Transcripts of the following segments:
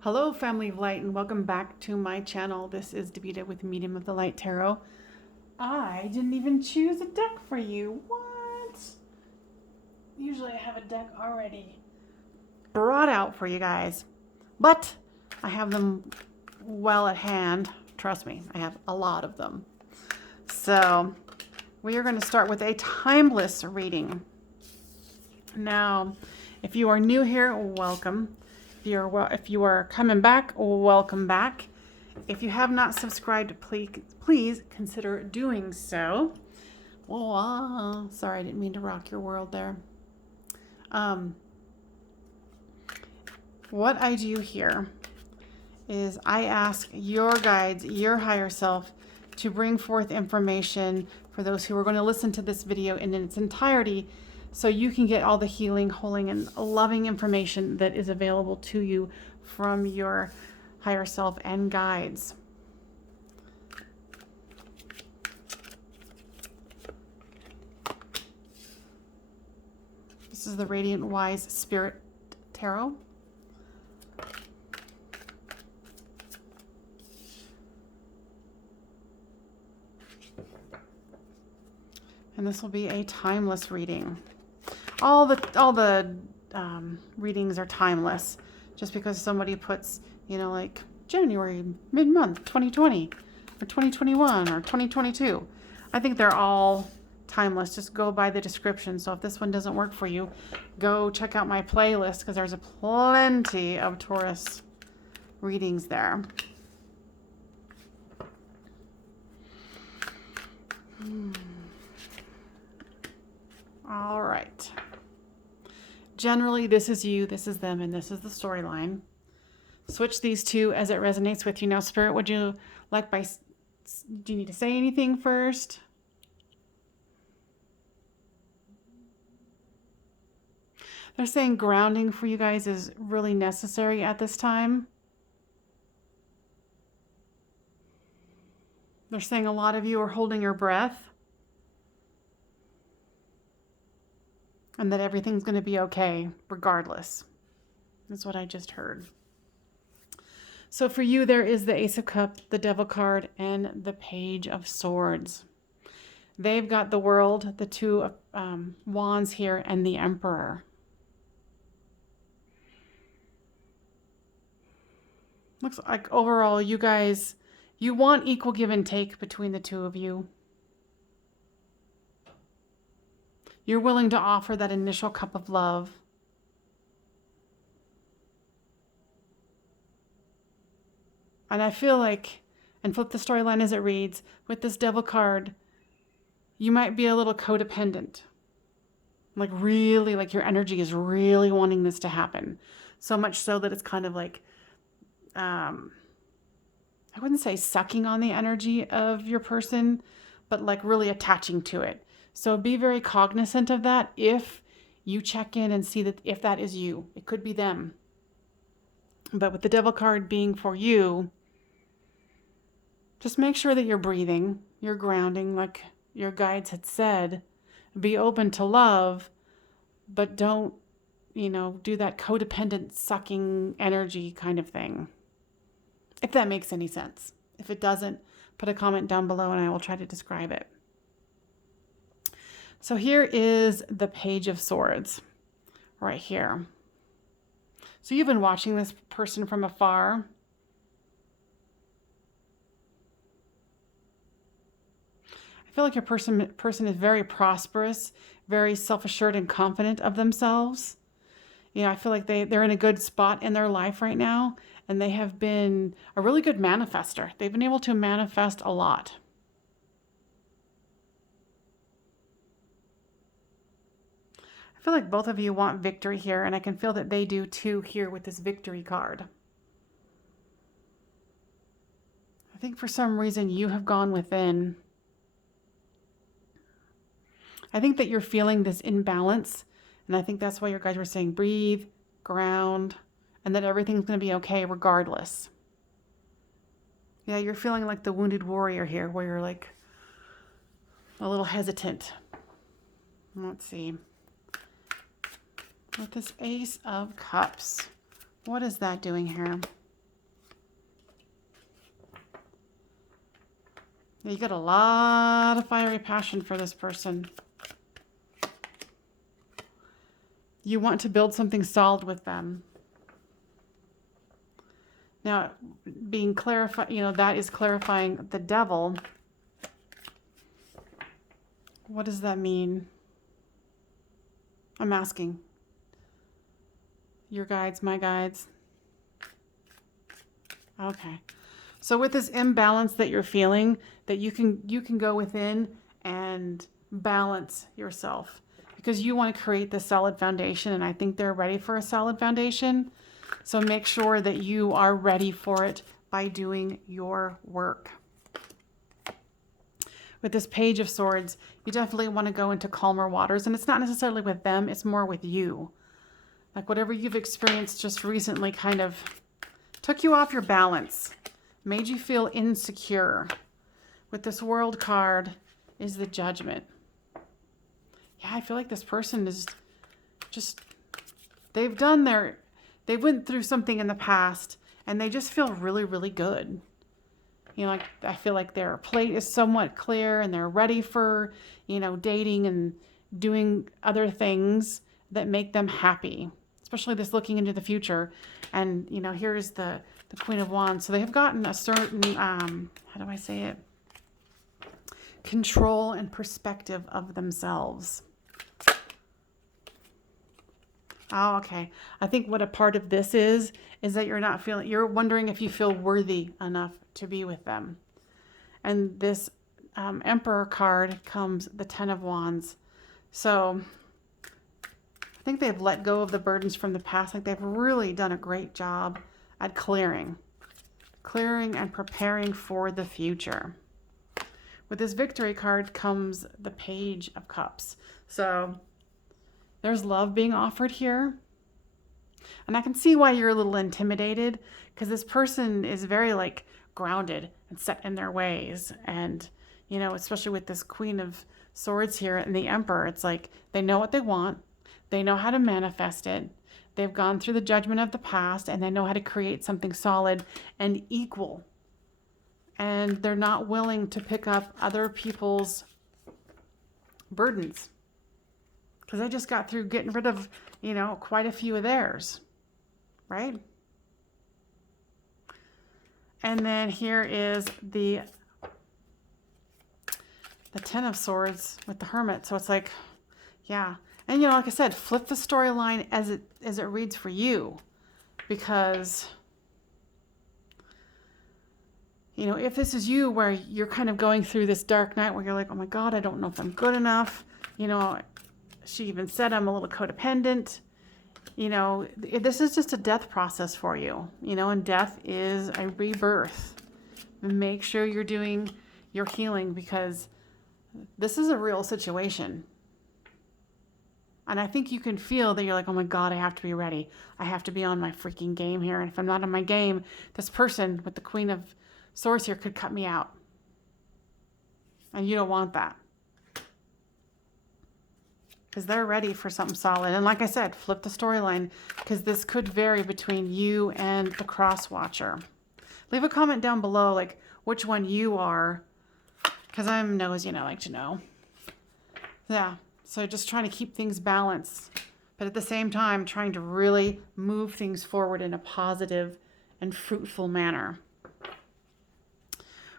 Hello, family of light, and welcome back to my channel. This is Davida with Medium of the Light Tarot. I didn't even choose a deck for you. What? Usually I have a deck already brought out for you guys, but I have them well at hand. Trust me, I have a lot of them. So we are going to start with a timeless reading. Now, if you are new here, welcome. If you are coming back, welcome back. If you have not subscribed, please consider doing so. Oh, sorry, I didn't mean to rock your world there. What I do here is I ask your guides, your higher self, to bring forth information for those who are going to listen to this video in its entirety, so you can get all the healing, holding, and loving information that is available to you from your higher self and guides. This is the Radiant Wise Spirit Tarot. And this will be a timeless reading. All the readings are timeless, just because somebody puts, like January, mid-month, 2020, or 2021, or 2022. I think they're all timeless. Just go by the description. So if this one doesn't work for you, go check out my playlist, because there's plenty of Taurus readings there. All right. Generally, this is you, this is them, and this is the storyline. Switch these two as it resonates with you. Now, Spirit, would you like do you need to say anything first? They're saying grounding for you guys is really necessary at this time. They're saying a lot of you are holding your breath, and that everything's going to be okay regardless. That's what I just heard. So for you, there is the Ace of Cups, the Devil card, and the Page of Swords. They've got the World, the Two of Wands here, and the Emperor. Looks like overall, you guys, you want equal give and take between the two of you. You're willing to offer that initial cup of love. And I feel like, and flip the storyline as it reads, with this Devil card, you might be a little codependent. Like really, like your energy is really wanting this to happen. So much so that it's kind of like, I wouldn't say sucking on the energy of your person, but like really attaching to it. So be very cognizant of that if you check in and see that if that is you. It could be them. But with the Devil card being for you, just make sure that you're breathing, you're grounding, like your guides had said. Be open to love, but don't, do that codependent sucking energy kind of thing. If that makes any sense. If it doesn't, put a comment down below and I will try to describe it. So here is the Page of Swords right here. So you've been watching this person from afar. I feel like your person is very prosperous, very self-assured and confident of themselves. I feel like they're in a good spot in their life right now, and they have been a really good manifester. They've been able to manifest a lot. I feel like both of you want victory here, and I can feel that they do too here with this Victory card. I think for some reason you have gone within. I think that you're feeling this imbalance, and I think that's why your guys were saying breathe, ground, and that everything's going to be okay regardless. Yeah, you're feeling like the wounded warrior here, where you're like a little hesitant. Let's see. With this Ace of Cups, what is that doing here? You got a lot of fiery passion for this person. You want to build something solid with them. Now, being clarified, that is clarifying the devil. What does that mean? I'm asking. Your guides, my guides. Okay. So with this imbalance that you're feeling, that you can go within and balance yourself, because you want to create this solid foundation, and I think they're ready for a solid foundation. So make sure that you are ready for it by doing your work. With this Page of Swords, you definitely want to go into calmer waters, and it's not necessarily with them, it's more with you. Like whatever you've experienced just recently kind of took you off your balance, made you feel insecure. With this World card is the Judgment. Yeah, I feel like this person is just, they went through something in the past and they just feel really, really good. Like I feel like their plate is somewhat clear and they're ready for, dating and doing other things that make them happy, especially this looking into the future. And, here's the Queen of Wands. So they have gotten a certain, how do I say it? Control and perspective of themselves. Oh, okay. I think what a part of this is that you're wondering if you feel worthy enough to be with them. And this Emperor card comes the Ten of Wands. So I think they've let go of the burdens from the past. Like they've really done a great job at clearing and preparing for the future. With this Victory card comes the Page of Cups. So there's love being offered here. And I can see why you're a little intimidated, because this person is very grounded and set in their ways. And, especially with this Queen of Swords here and the Emperor, it's like they know what they want. They know how to manifest it. They've gone through the judgment of the past and they know how to create something solid and equal. And they're not willing to pick up other people's burdens, because they just got through getting rid of, quite a few of theirs, right? And then here is the Ten of Swords with the Hermit. So it's like, yeah. And, like I said, flip the storyline as it reads for you, because, if this is you where you're kind of going through this dark night where you're like, oh my God, I don't know if I'm good enough. She even said I'm a little codependent. This is just a death process for you, and death is a rebirth. Make sure you're doing your healing, because this is a real situation. And I think you can feel that you're like, oh my God, I have to be ready. I have to be on my freaking game here. And if I'm not on my game, this person with the Queen of Swords here could cut me out. And you don't want that. Because they're ready for something solid. And like I said, flip the storyline, because this could vary between you and the Cross Watcher. Leave a comment down below, which one you are, because I'm nosy and I like to know. Yeah, so just trying to keep things balanced, but at the same time, trying to really move things forward in a positive and fruitful manner.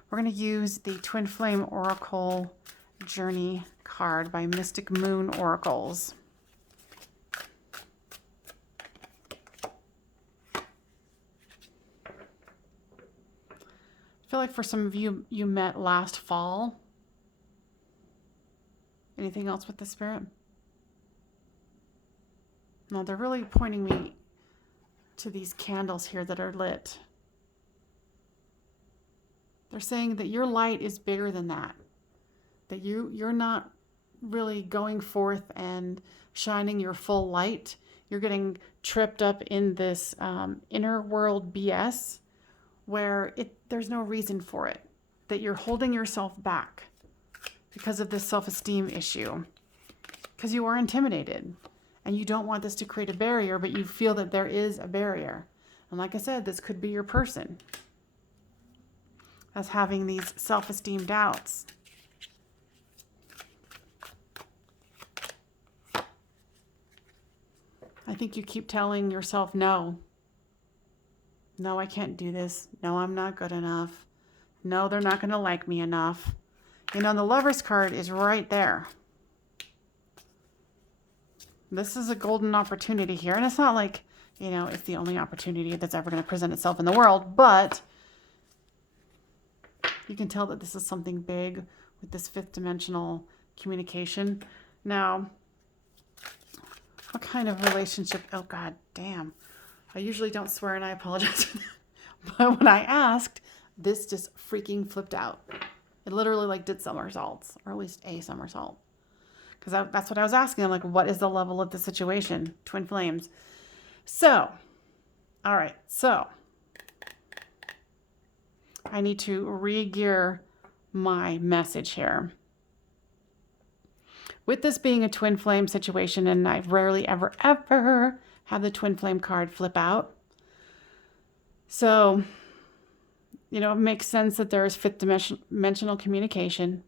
We're going to use the Twin Flame Oracle Journey card by Mystic Moon Oracles. I feel like for some of you, you met last fall. Anything else with the Spirit? No, they're really pointing me to these candles here that are lit. They're saying that your light is bigger than that. That you're not really going forth and shining your full light. You're getting tripped up in this inner world BS where there's no reason for it. That you're holding yourself back because of this self-esteem issue. Because you are intimidated and you don't want this to create a barrier, but you feel that there is a barrier. And like I said, this could be your person. as having these self-esteem doubts. I think you keep telling yourself, no. No, I can't do this. No, I'm not good enough. No, they're not going to like me enough. You know, the Lover's card is right there. This is a golden opportunity here. And it's not like, you know, it's the only opportunity that's ever going to present itself in the world. But you can tell that this is something big with this fifth dimensional communication. Now, what kind of relationship? Oh, God damn. I usually don't swear and I apologize for that. But when I asked, this just freaking flipped out. It literally like did somersaults, or at least a somersault. Because that's what I was asking. I'm like, what is the level of the situation? Twin flames. So, all right. So, I need to re-gear my message here. With this being a twin flame situation, and I've rarely ever, ever had the twin flame card flip out. So, you know, it makes sense that there is fifth dimensional communication.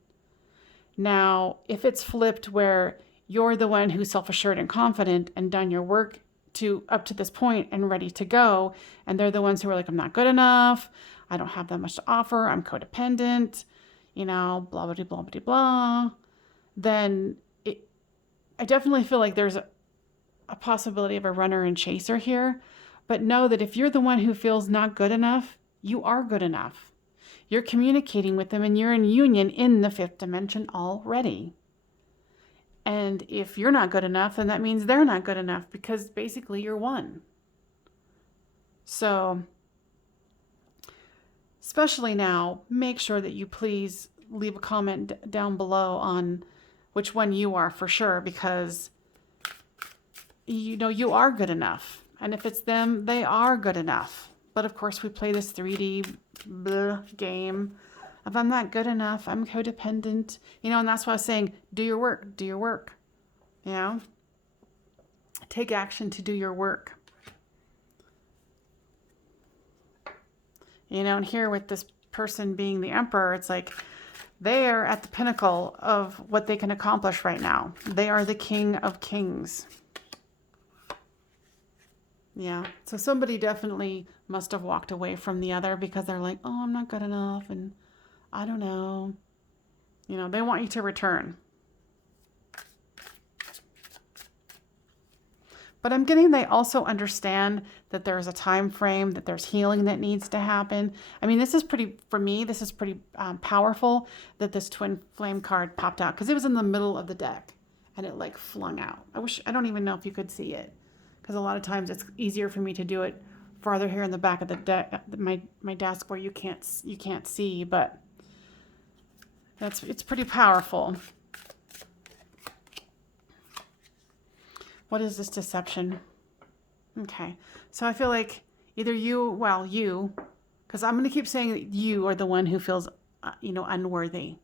Now, if it's flipped where you're the one who's self-assured and confident and done your work up to this point and ready to go, and they're the ones who are like, I'm not good enough, I don't have that much to offer, I'm codependent, you know, blah, blah, blah, blah, blah, then I definitely feel like there's a possibility of a runner and chaser here. But know that if you're the one who feels not good enough, you are good enough. You're communicating with them and you're in union in the fifth dimension already. And if you're not good enough, then that means they're not good enough, because basically you're one. So, especially now, make sure that you please leave a comment down below on which one you are for sure, because you know you are good enough. And if it's them, they are good enough. But of course, we play this 3D game of I'm not good enough, I'm codependent, you know, and that's why I was saying, do your work, do your work, you know, take action to do your work. You know, and here with this person being the Emperor, it's like they are at the pinnacle of what they can accomplish right now. They are the King of Kings. Yeah, so somebody definitely must have walked away from the other because they're like, oh, I'm not good enough, and I don't know. You know, they want you to return. But I'm getting they also understand that there's a time frame, that there's healing that needs to happen. I mean, this is pretty, for me, this is pretty powerful that this twin flame card popped out, because it was in the middle of the deck and it like flung out. I don't even know if you could see it, because a lot of times it's easier for me to do it farther here in the back of the deck, my desk, where you can't see, but it's pretty powerful. What is this deception? Okay, so I feel like either you, because I'm going to keep saying that you are the one who feels, you know, unworthy.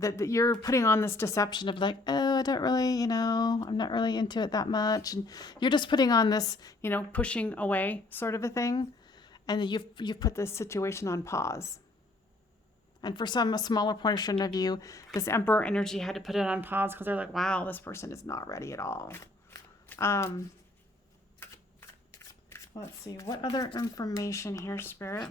That you're putting on this deception of like, oh, I don't really, you know, I'm not really into it that much. And you're just putting on this, you know, pushing away sort of a thing. And you've put this situation on pause. And for a smaller portion of you, this Emperor energy had to put it on pause because they're like, wow, this person is not ready at all. Let's see, what other information here, Spirit?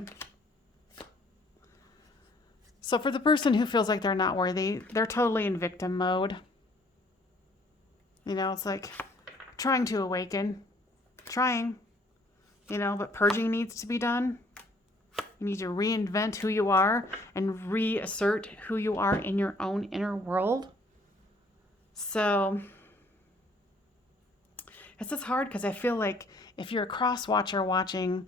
So for the person who feels like they're not worthy, they're totally in victim mode. You know, it's like trying to awaken, you know, but purging needs to be done. You need to reinvent who you are and reassert who you are in your own inner world. So it's just hard because I feel like if you're a cross watcher watching,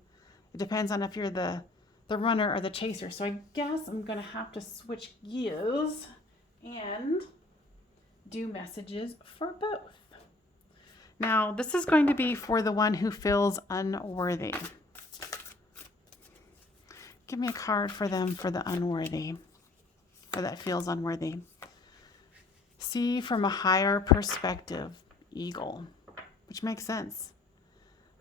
it depends on if you're the runner or the chaser. So I guess I'm going to have to switch gears and do messages for both. Now, this is going to be for the one who feels unworthy. Give me a card for them for the unworthy, or that feels unworthy. See from a higher perspective, Eagle, which makes sense.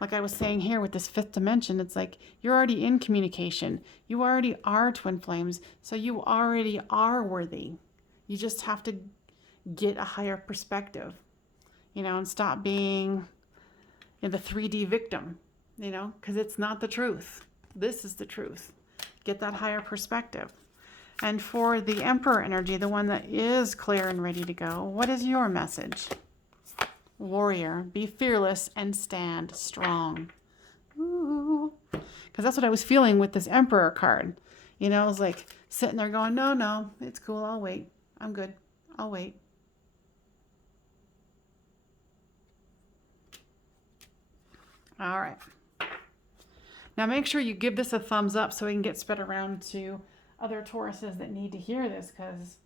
like I was saying here with this fifth dimension, it's like you're already in communication. You already are twin flames. So you already are worthy. You just have to get a higher perspective, you know, and stop being the 3D victim, you know, because it's not the truth. This is the truth. Get that higher perspective. And for the Emperor energy, the one that is clear and ready to go, what is your message? Warrior, be fearless and stand strong. Ooh. Because that's what I was feeling with this Emperor card. You know, I was like sitting there going, no, it's cool. I'll wait. I'm good. I'll wait. All right. Now make sure you give this a thumbs up so we can get spread around to other Tauruses that need to hear this, because,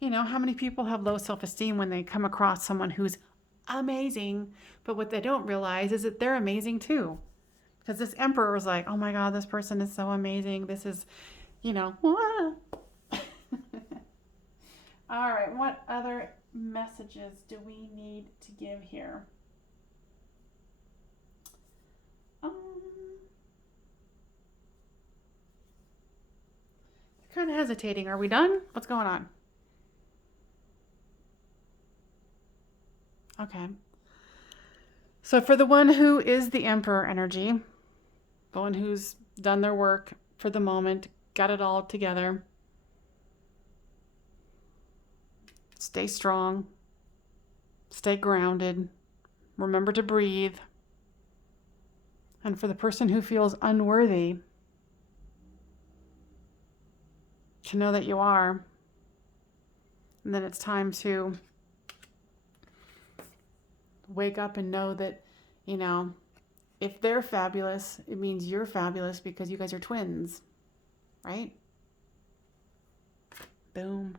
you know, how many people have low self-esteem when they come across someone who's amazing, but what they don't realize is that they're amazing too. Because this Emperor was like, oh my God, this person is so amazing. This is, you know, all right, what other messages do we need to give here? Kind of hesitating. Are we done? What's going on? Okay. So for the one who is the Emperor energy, the one who's done their work for the moment, got it all together, stay strong, stay grounded, remember to breathe. And for the person who feels unworthy, to know that you are, and then it's time to wake up and know that, you know, if they're fabulous, it means you're fabulous because you guys are twins, right? Boom.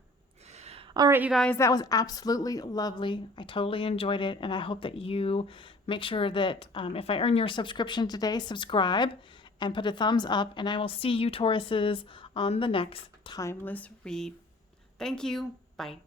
All right, you guys, that was absolutely lovely. I totally enjoyed it, and I hope that you make sure that if I earn your subscription today, subscribe and put a thumbs up, and I will see you Tauruses on the next Timeless Read. Thank you. Bye.